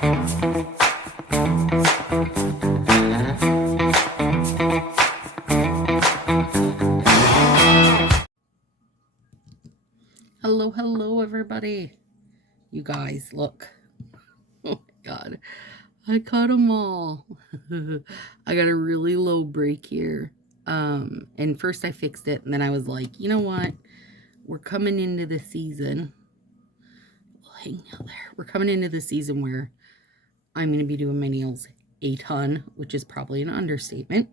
Hello, hello, everybody. You guys, look. Oh my god. I caught them all. I got a really low break here. And first I fixed it, and then I was like, you know what? We're coming into the season. Hang out there. We're coming into the season where I'm going to be doing my nails a ton, which is probably an understatement.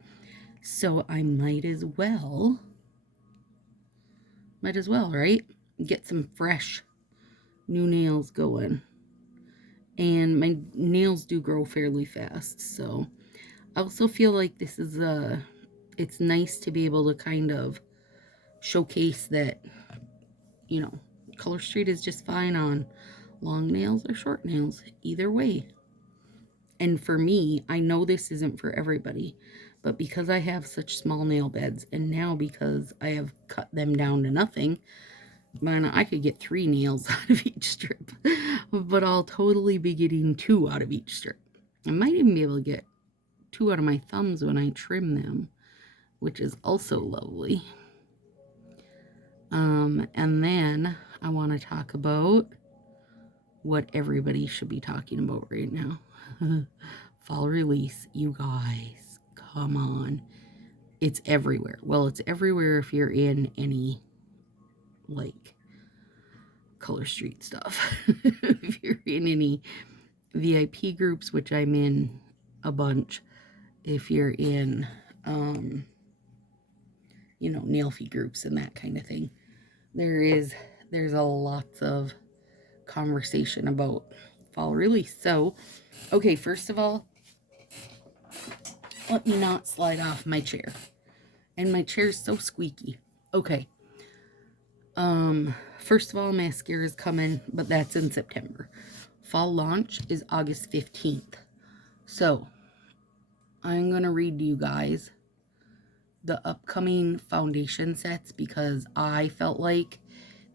So I might as well, right? Get some fresh new nails going. And my nails do grow fairly fast, so I also feel like this is it's nice to be able to kind of showcase that, you know, Color Street is just fine on long nails or short nails, either way. And for me, I know this isn't for everybody, but because I have such small nail beds, and now because I have cut them down to nothing, man, I could get 3 nails out of each strip, but I'll totally be getting 2 out of each strip. I might even be able to get 2 out of my thumbs when I trim them, which is also lovely. And then I want to talk about what everybody should be talking about right now. Fall release, you guys, come on. It's everywhere. Well, it's everywhere if you're in any, like, Color Street stuff. If you're in any VIP groups, which I'm in a bunch, if you're in, you know, nail fee groups and that kind of thing, there's a lots of conversation about fall release. So, okay, first of all, let me not slide off my chair. And my chair's so squeaky. Okay. First of all, mascara is coming, but that's in September. Fall launch is August 15th. So, I'm going to read to you guys the upcoming foundation sets because I felt like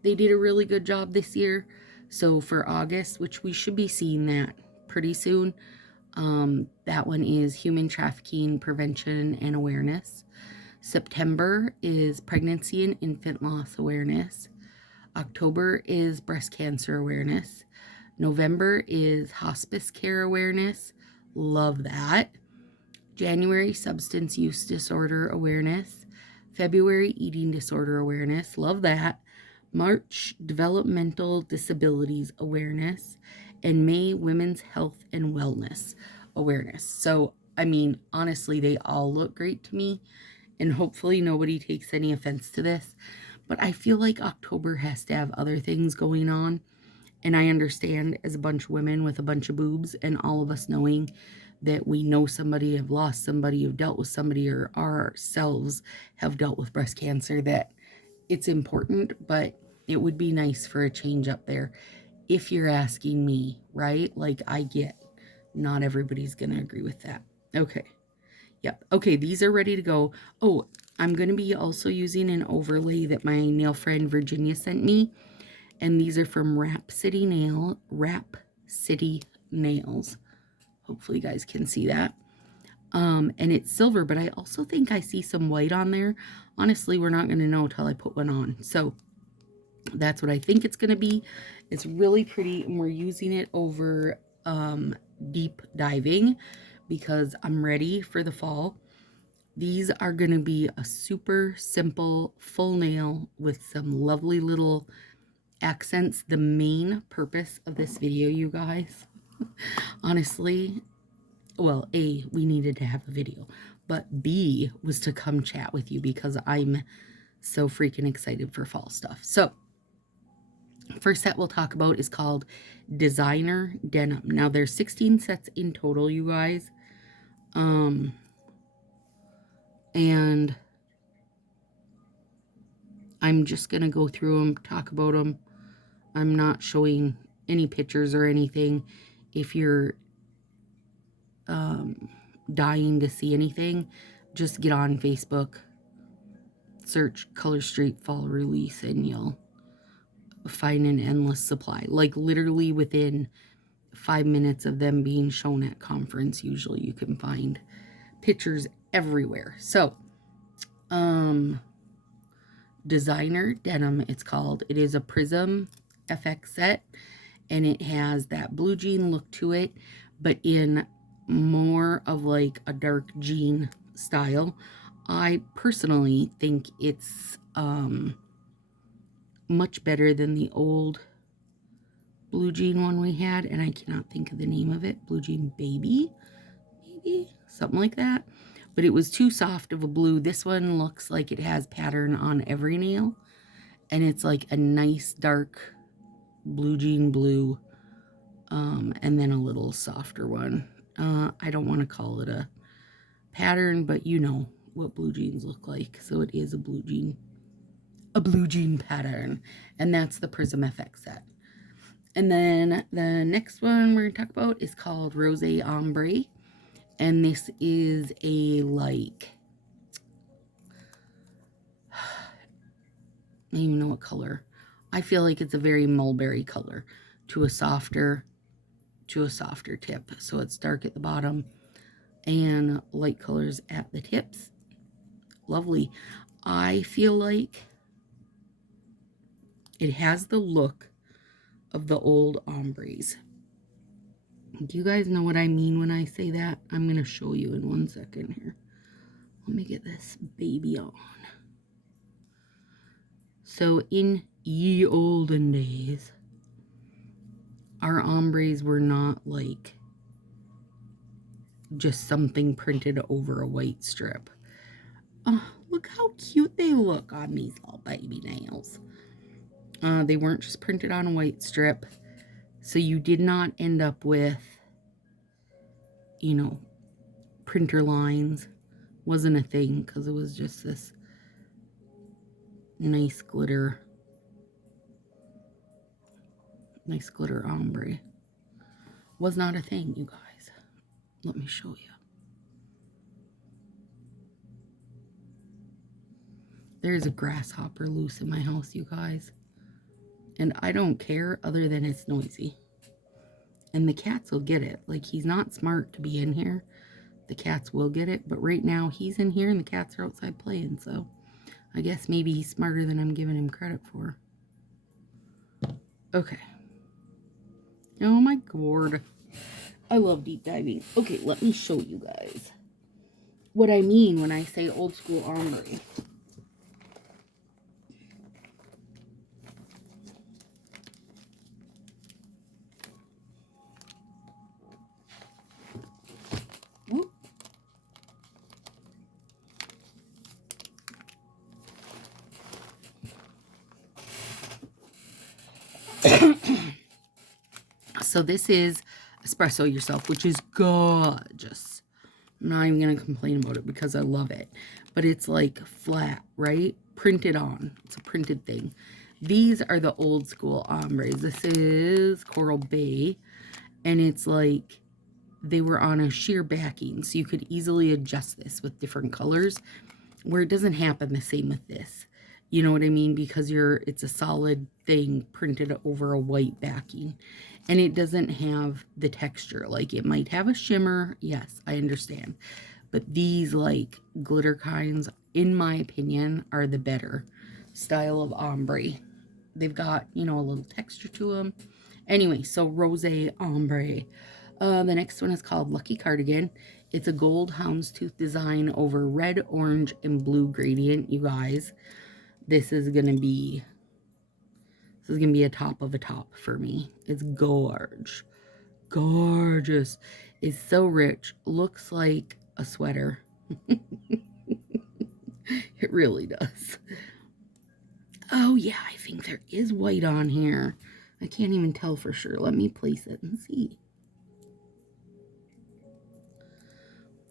they did a really good job this year. So for August, which we should be seeing that pretty soon, that one is human trafficking prevention and awareness. September is pregnancy and infant loss awareness. October is breast cancer awareness. November is hospice care awareness. Love that. January, substance use disorder awareness. February, eating disorder awareness. Love that. March, developmental disabilities awareness. And May, women's health and wellness awareness. So, I mean, honestly, they all look great to me. And hopefully nobody takes any offense to this. But I feel like October has to have other things going on. And I understand as a bunch of women with a bunch of boobs and all of us knowing that we know somebody, have lost somebody, have dealt with somebody, or ourselves have dealt with breast cancer, that it's important, but it would be nice for a change up there. If you're asking me, right? Like, I get not everybody's going to agree with that. Okay. Yep. Okay, these are ready to go. Oh, I'm going to be also using an overlay that my nail friend Virginia sent me. And these are from Wrap City Nails. Hopefully you guys can see that. And it's silver, but I also think I see some white on there. Honestly, we're not going to know till I put one on. So that's what I think it's going to be. It's really pretty, and we're using it over deep diving because I'm ready for the fall. These are going to be a super simple full nail with some lovely little accents. The main purpose of this video, you guys, honestly, well, A, we needed to have a video, but B, was to come chat with you because I'm so freaking excited for fall stuff. So, first set we'll talk about is called Designer Denim. Now, there's 16 sets in total, you guys. And I'm just going to go through them, talk about them. I'm not showing any pictures or anything. If you're dying to see anything, just get on Facebook, search Color Street Fall Release, and you'll find an endless supply. Like, literally within 5 minutes of them being shown at conference. Usually you can find pictures everywhere. So, Designer Denim, it's called. It is a Prism FX set, and it has that blue jean look to it, but in more of like a dark jean style. I personally think it's much better than the old blue jean one we had, and I cannot think of the name of it. Blue Jean Baby, maybe? Something like that. But it was too soft of a blue. This one looks like it has pattern on every nail, and it's like a nice dark blue jean blue, and then a little softer one. I don't want to call it a pattern, but you know what blue jeans look like. So it is a blue jean pattern, and that's the Prism FX set. And then the next one we're going to talk about is called Rose Ombre, and this is a like, I don't even know what color. I feel like it's a very mulberry color to a softer tip. So it's dark at the bottom and light colors at the tips. Lovely. I feel like it has the look of the old ombres. Do you guys know what I mean when I say that? I'm going to show you in 1 second here. Let me get this baby on. So in ye olden days, our ombres were not like just something printed over a white strip. Oh, look how cute they look on these little baby nails. They weren't just printed on a white strip. So you did not end up with, you know, printer lines. Wasn't a thing because it was just this nice glitter ombre. Was not a thing, you guys. Let me show you. There's a grasshopper loose in my house, you guys. And I don't care other than it's noisy. And the cats will get it. Like, he's not smart to be in here. The cats will get it. But right now, he's in here and the cats are outside playing. So, I guess maybe he's smarter than I'm giving him credit for. Okay. Oh my god. I love deep diving. Okay, let me show you guys what I mean when I say old school ombre. So this is Espresso Yourself, which is gorgeous. I'm not even going to complain about it because I love it. But it's like flat, right? Printed on. It's a printed thing. These are the old school ombres. This is Coral Bay. And it's like they were on a sheer backing. So you could easily adjust this with different colors. Where it doesn't happen the same with this. You know what I mean? Because it's a solid thing printed over a white backing. And it doesn't have the texture. Like, it might have a shimmer. Yes, I understand. But these, like, glitter kinds, in my opinion, are the better style of ombre. They've got, you know, a little texture to them. Anyway, so Rose Ombre. The next one is called Lucky Cardigan. It's a gold houndstooth design over red, orange, and blue gradient, you guys. This is gonna be a top of a top for me. It's gorge. Gorgeous. It's so rich. Looks like a sweater. It really does. Oh yeah, I think there is white on here. I can't even tell for sure. Let me place it and see.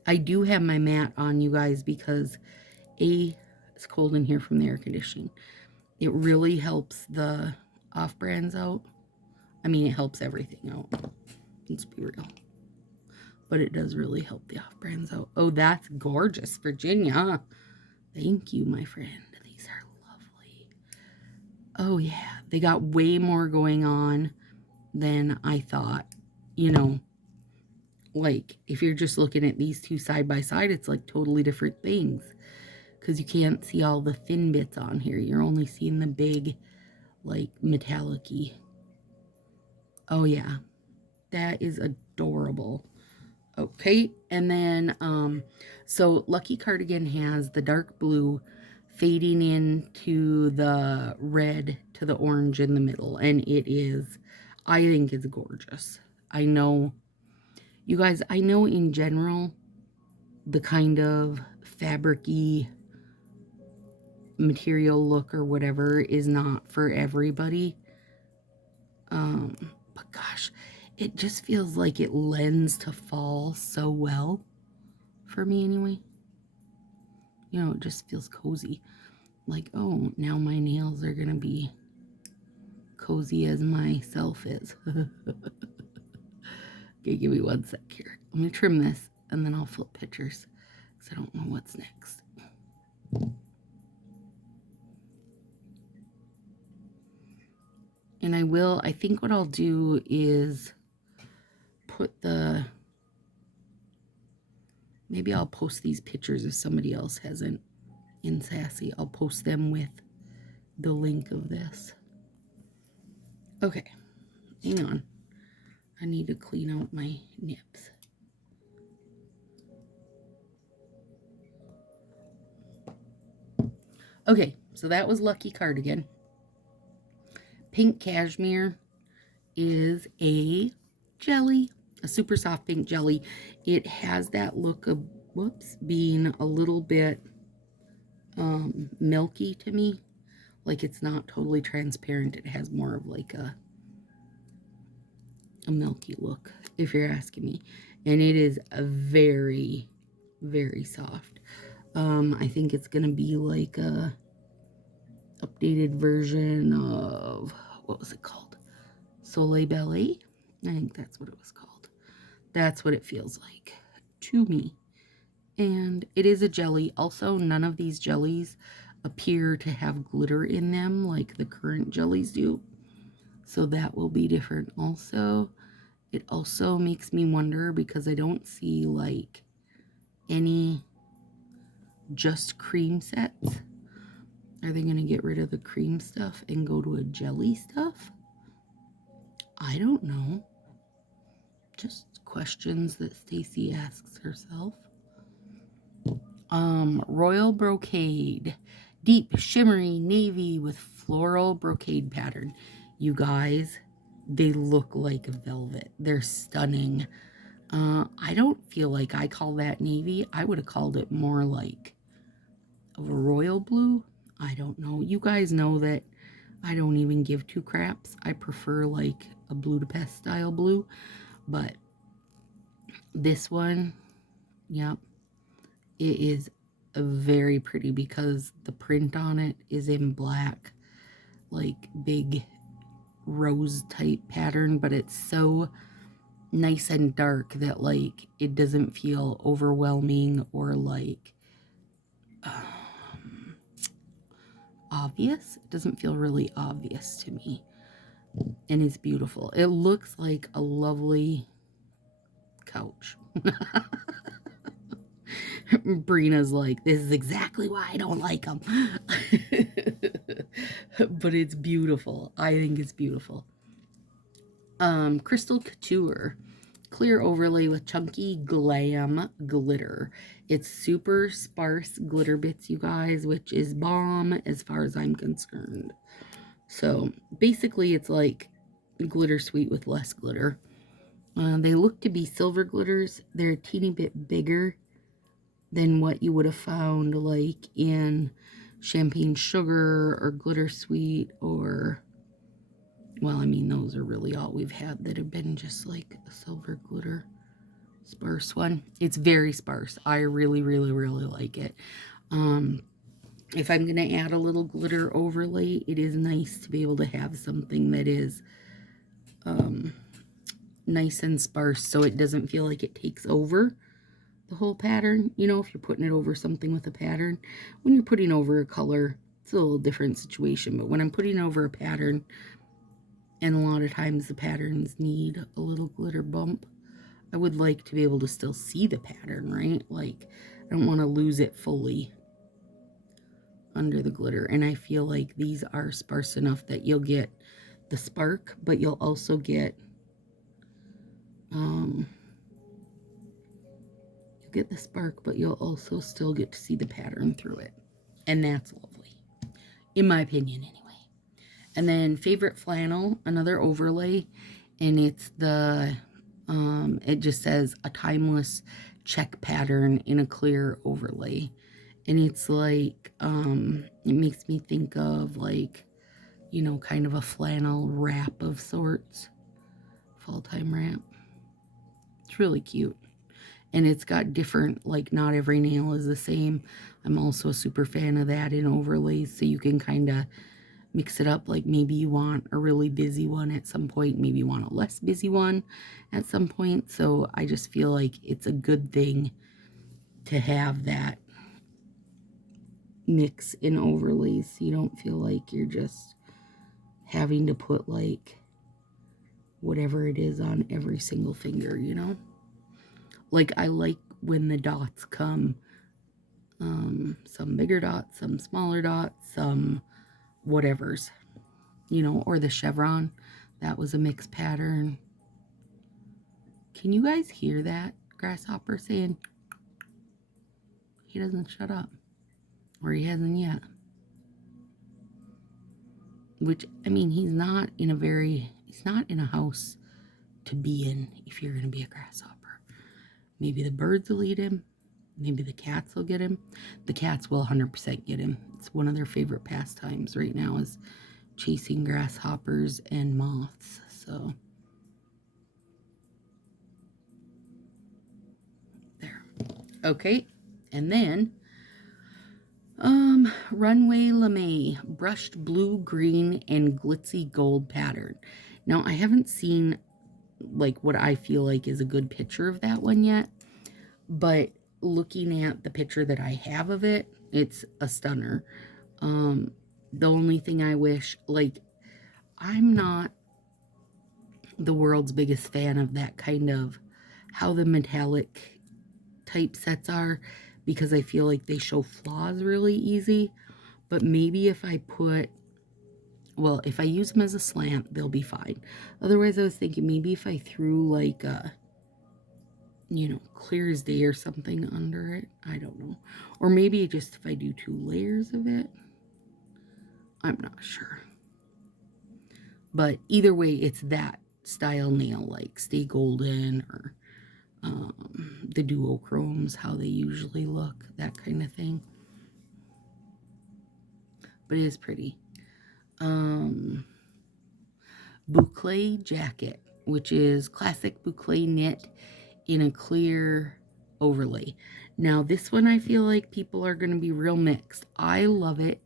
I do have my mat on, you guys, because it's cold in here from the air conditioning. It really helps the off-brands out. I mean, it helps everything out. Let's be real. But it does really help the off-brands out. Oh, that's gorgeous, Virginia. Thank you, my friend. These are lovely. Oh, yeah. They got way more going on than I thought. you know, like if you're just looking at these two side by side, it's like totally different things because you can't see all the thin bits on here. You're only seeing the big, like, metallic-y. Oh yeah, that is adorable. Okay, and then so Lucky Cardigan has the dark blue fading into the red to the orange in the middle, and it is, I think it's gorgeous. I know, you guys, I know in general the kind of fabric-y material look or whatever is not for everybody. But gosh, it just feels like it lends to fall so well for me anyway. You know, it just feels cozy. Like, oh, now my nails are gonna be cozy as myself is. Okay, give me one sec here. I'm gonna trim this and then I'll flip pictures because I don't know what's next. And I think what I'll do is put maybe I'll post these pictures if somebody else hasn't in Sassy. I'll post them with the link of this. Okay, hang on. I need to clean out my nips. Okay, so that was Lucky Cardigan. Pink Cashmere is a jelly, a super soft pink jelly. It has that look of, whoops, being a little bit milky to me. Like it's not totally transparent. It has more of like a milky look, if you're asking me. And it is a very, very soft. I think it's going to be like a updated version of, what was it called? Soleil Ballet? I think that's what it was called. That's what it feels like to me. And it is a jelly. Also, none of these jellies appear to have glitter in them like the current jellies do. So that will be different also. It also makes me wonder because I don't see like any just cream sets. Are they going to get rid of the cream stuff and go to a jelly stuff? I don't know. Just questions that Stacy asks herself. Royal Brocade. Deep, shimmery navy with floral brocade pattern. You guys, they look like velvet. They're stunning. I don't feel like I call that navy. I would have called it more like of a royal blue. I don't know. You guys know that I don't even give two craps. I prefer like a Budapest style blue. But this one, yep, it is very pretty because the print on it is in black, like big rose type pattern, but it's so nice and dark that like it doesn't feel overwhelming or like obvious. It doesn't feel really obvious to me, and it's beautiful. It looks like a lovely couch. Brina's like, this is exactly why I don't like them. But it's beautiful. I think it's beautiful. Crystal Couture. Clear overlay with chunky glam glitter. It's super sparse glitter bits, you guys, which is bomb as far as I'm concerned. So basically it's like glitter sweet with less glitter. They look to be silver glitters. They're a teeny bit bigger than what you would have found like in Champagne Sugar or Glitter Sweet or, well, I mean, those are really all we've had that have been just like a silver glitter sparse one. It's very sparse. I really, really, really like it. If I'm going to add a little glitter overlay, it is nice to be able to have something that is nice and sparse so it doesn't feel like it takes over the whole pattern. You know, if you're putting it over something with a pattern, when you're putting over a color, it's a little different situation. But when I'm putting over a pattern, And a lot of times the patterns need a little glitter bump. I would like to be able to still see the pattern, right? Like, I don't want to lose it fully under the glitter. And I feel like these are sparse enough that you'll get the spark, but you'll also get the spark, but you'll also still get to see the pattern through it. And that's lovely, in my opinion anyway. And then favorite flannel, another overlay, and it's the it just says a timeless check pattern in a clear overlay. And it's like it makes me think of, like, you know, kind of a flannel wrap of sorts, fall time wrap. It's really cute. And it's got different, like, not every nail is the same. I'm also a super fan of that in overlays, so you can kind of mix it up. Like, maybe you want a really busy one at some point, maybe you want a less busy one at some point. So I just feel like it's a good thing to have that mix in overlays, so you don't feel like you're just having to put, like, whatever it is on every single finger, you know? Like, I like when the dots come, some bigger dots, some smaller dots, some whatevers, you know, or the chevron. That was a mixed pattern. Can you guys hear that grasshopper saying? He doesn't shut up, or he hasn't yet. Which, I mean, he's not in a house to be in if you're going to be a grasshopper. Maybe the birds will eat him. Maybe the cats will get him. The cats will 100% get him. It's one of their favorite pastimes right now, is chasing grasshoppers and moths. So there. Okay. And then Runway Lemay brushed blue, green, and glitzy gold pattern. Now, I haven't seen, like, what I feel like is a good picture of that one yet, but looking at the picture that I have of it, it's a stunner. The only thing I wish, like, I'm not the world's biggest fan of that kind of how the metallic typesets are, because I feel like they show flaws really easy. But maybe if I if I use them as a slant, they'll be fine. Otherwise, I was thinking maybe if I threw, like, a, you know, clear as day or something under it. I don't know. Or maybe just if I do 2 layers of it. I'm not sure. But either way, it's that style nail, like Stay Golden or the duochromes, how they usually look, that kind of thing. But it is pretty. Boucle jacket, which is classic boucle knit in a clear overlay. Now, this one I feel like people are going to be real mixed. I love it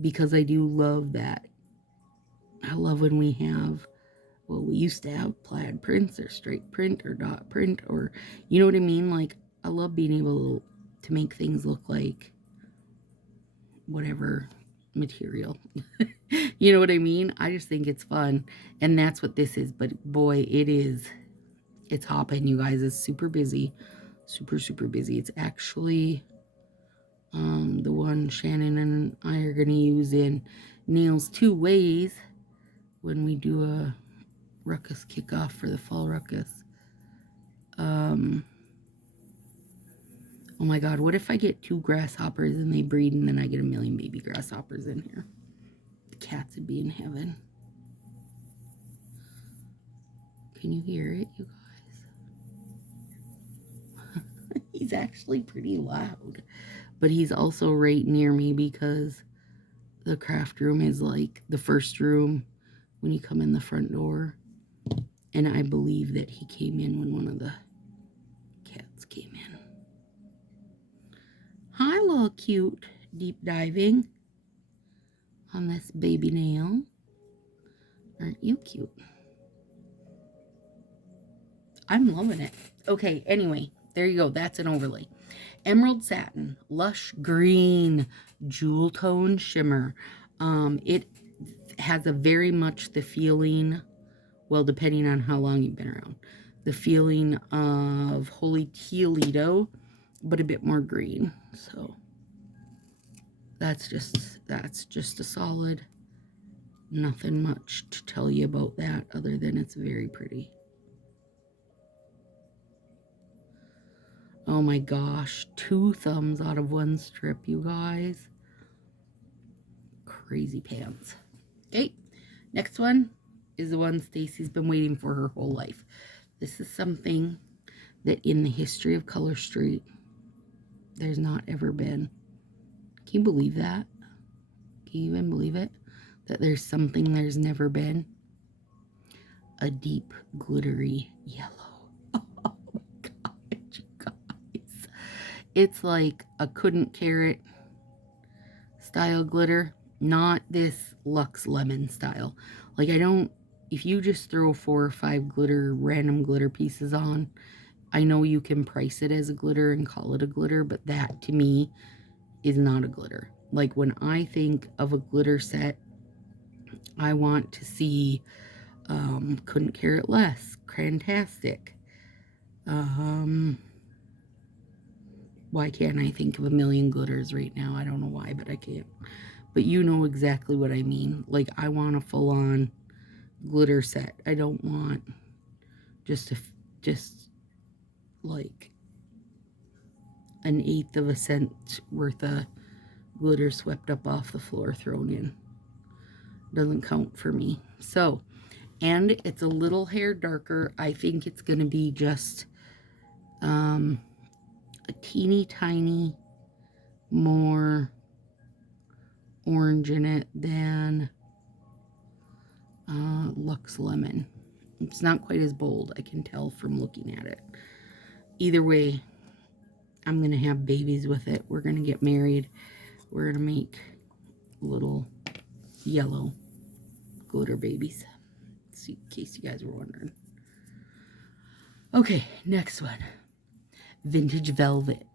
because I do love that. I love when we have, well, we used to have plaid prints or straight print or dot print, or, you know what I mean? Like, I love being able to make things look like whatever material. You know what I mean? I just think it's fun, and that's what this is. But boy, it's hopping, you guys. It's super busy, super busy. It's actually the one Shannon and I are going to use in Nails 2 Ways when we do a ruckus kickoff for the fall ruckus. Oh my god, what if I get 2 grasshoppers and they breed and then I get a million baby grasshoppers in here? The cats would be in heaven. Can you hear it, you guys? He's actually pretty loud. But he's also right near me because the craft room is like the first room when you come in the front door. And I believe that he came in when one of the cats came in. Hi, little cute deep diving on this baby nail. Aren't you cute? I'm loving it. Okay, anyway, there you go. That's an overlay. Emerald Satin, Lush Green, Jewel Tone Shimmer. has a very much the feeling, well, depending on how long you've been around, the feeling of Holy Toledo, but a bit more green. So that's just a solid. Nothing much to tell you about that other than it's very pretty. Oh my gosh, 2 thumbs out of 1 strip, you guys. Crazy pants. Okay, next one is the one Stacy's been waiting for her whole life. This is something that in the history of Color Street, there's not ever been. Can you believe that? Can you even believe it? That there's something there's never been? A deep, glittery yellow. Oh my God, you guys. It's like a couldn't carrot style glitter, not this Luxe Lemon style. Like, I don't, if you just throw 4 or 5 random glitter pieces on, I know you can price it as a glitter and call it a glitter, but that to me is not a glitter. Like, when I think of a glitter set, I want to see Couldn't Care It Less, Crantastic. Why can't I think of a million glitters right now? I don't know why, but I can't. But you know exactly what I mean. Like, I want a full-on glitter set. I don't want just like an 1/8 of a cent worth of glitter swept up off the floor thrown in. Doesn't count for me. So, and it's a little hair darker. I think it's going to be just a teeny tiny more orange in it than Luxe Lemon. It's not quite as bold, I can tell from looking at it. Either way, I'm going to have babies with it. We're going to get married. We're going to make little yellow glitter babies. In case you guys were wondering. Okay, next one. Vintage Velvet.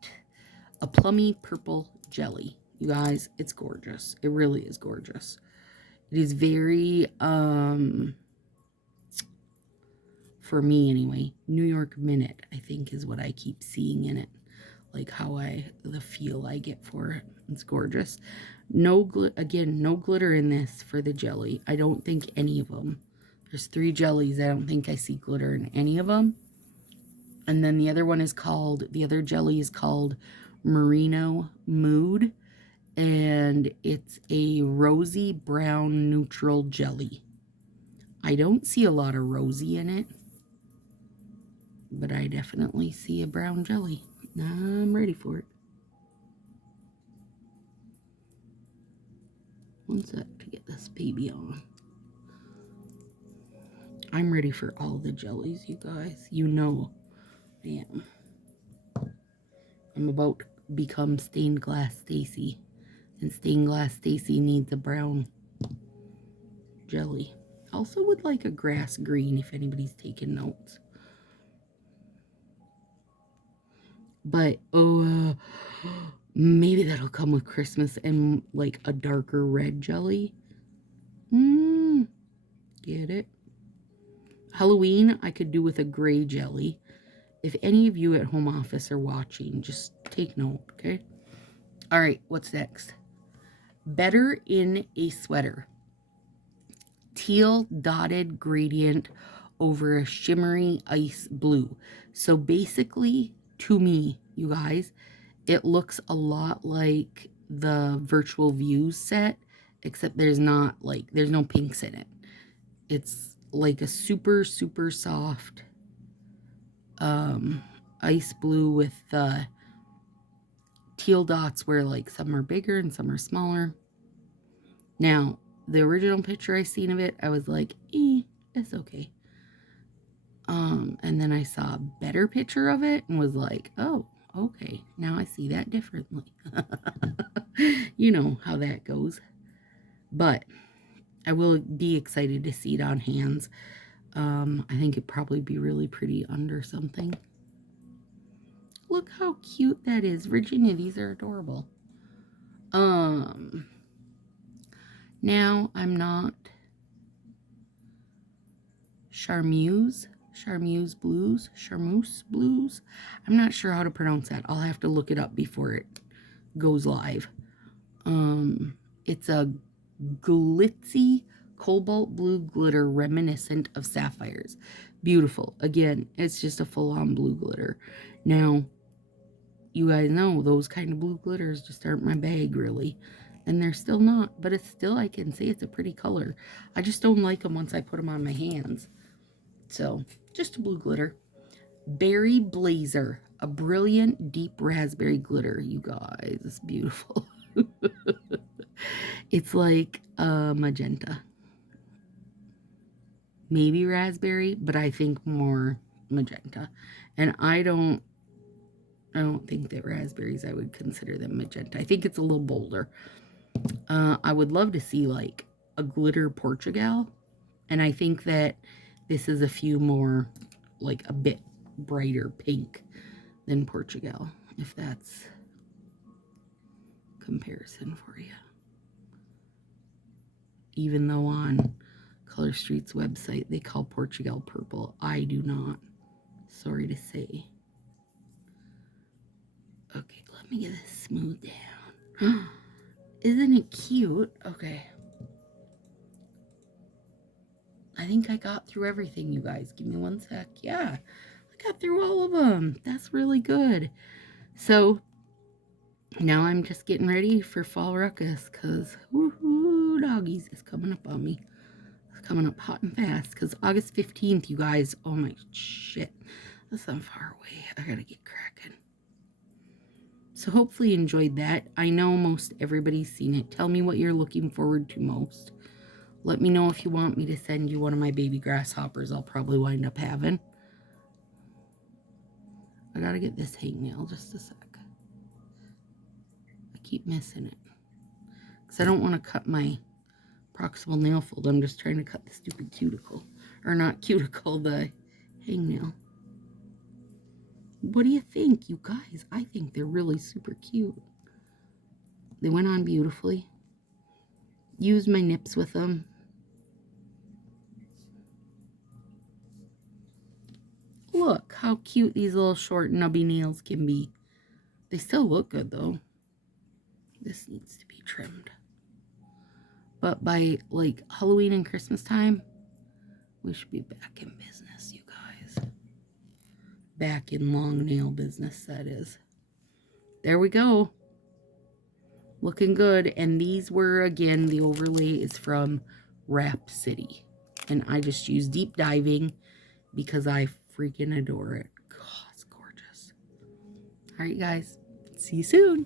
A plummy purple jelly. You guys, it's gorgeous. It really is gorgeous. It is very, for me anyway, New York Minute, I think is what I keep seeing in it. Like how the feel I get for it. It's gorgeous. Again, no glitter in this for the jelly. I don't think any of them. There's 3 jellies. I don't think I see glitter in any of them. And then the other jelly is called Merino Mood. And it's a rosy brown neutral jelly. I don't see a lot of rosy in it, but I definitely see a brown jelly. I'm ready for it. One sec to get this baby on. I'm ready for all the jellies, you guys. You know I am. I'm about to become Stained Glass Stacy. And Stained Glass Stacy needs a brown jelly. Also would like a grass green if anybody's taking notes. But, maybe that'll come with Christmas and like a darker red jelly. Get it? Halloween, I could do with a gray jelly. If any of you at home office are watching, just take note, okay? All right, what's next? Better in a Sweater. Teal dotted gradient over a shimmery ice blue. So basically, to me, you guys, it looks a lot like the Virtual Views set, except there's no pinks in it. It's like a super, super soft ice blue with the teal dots where like some are bigger and some are smaller. Now, the original picture I seen of it, I was like, it's okay. And then I saw a better picture of it and was like, oh, okay, now I see that differently. You know how that goes. But I will be excited to see it on hands. I think it'd probably be really pretty under something. Look how cute that is. Virginia, these are adorable. Now I'm not Charmeuse Blues. I'm not sure how to pronounce that. I'll have to look it up before it goes live. It's a glitzy cobalt blue glitter reminiscent of sapphires. Beautiful. Again, it's just a full-on blue glitter. Now, you guys know those kind of blue glitters just aren't my bag, really. And they're still not, but it's still, I can say it's a pretty color. I just don't like them once I put them on my hands. So, just a blue glitter. Berry Blazer, a brilliant deep raspberry glitter, you guys. It's beautiful. It's like magenta. Maybe raspberry, but I think more magenta. And I don't think that raspberries, I would consider them magenta. I think it's a little bolder. I would love to see like a glitter Portugal. And I think that this is a few more, like a bit brighter pink than Portugal, if that's comparison for you. Even though on Color Street's website they call Portugal purple, I do not. Sorry to say. Okay, let me get this smooth down. Isn't it cute? Okay. I think I got through everything, you guys. Give me one sec. Yeah, I got through all of them. That's really good. So, now I'm just getting ready for Fall Ruckus, because, woohoo, doggies, is coming up on me. It's coming up hot and fast, because August 15th, you guys, oh my shit, that's not far away. I gotta get cracking. So hopefully you enjoyed that. I know most everybody's seen it. Tell me what you're looking forward to most. Let me know if you want me to send you one of my baby grasshoppers I'll probably wind up having. I gotta get this hangnail just a sec. I keep missing it. Because I don't want to cut my proximal nail fold. I'm just trying to cut the stupid cuticle. Or not cuticle, the hangnail. What do you think, you guys? I think they're really super cute. They went on beautifully. Used my nips with them. Look how cute these little short nubby nails can be. They still look good though. This needs to be trimmed. But by like Halloween and Christmas time, we should be back in business, you guys. Back in long nail business, that is. There we go. Looking good. And these were, again, the overlay is from Wrap City. And I just use Deep Diving because I freaking adore it. God, it's gorgeous. All right, guys. See you soon.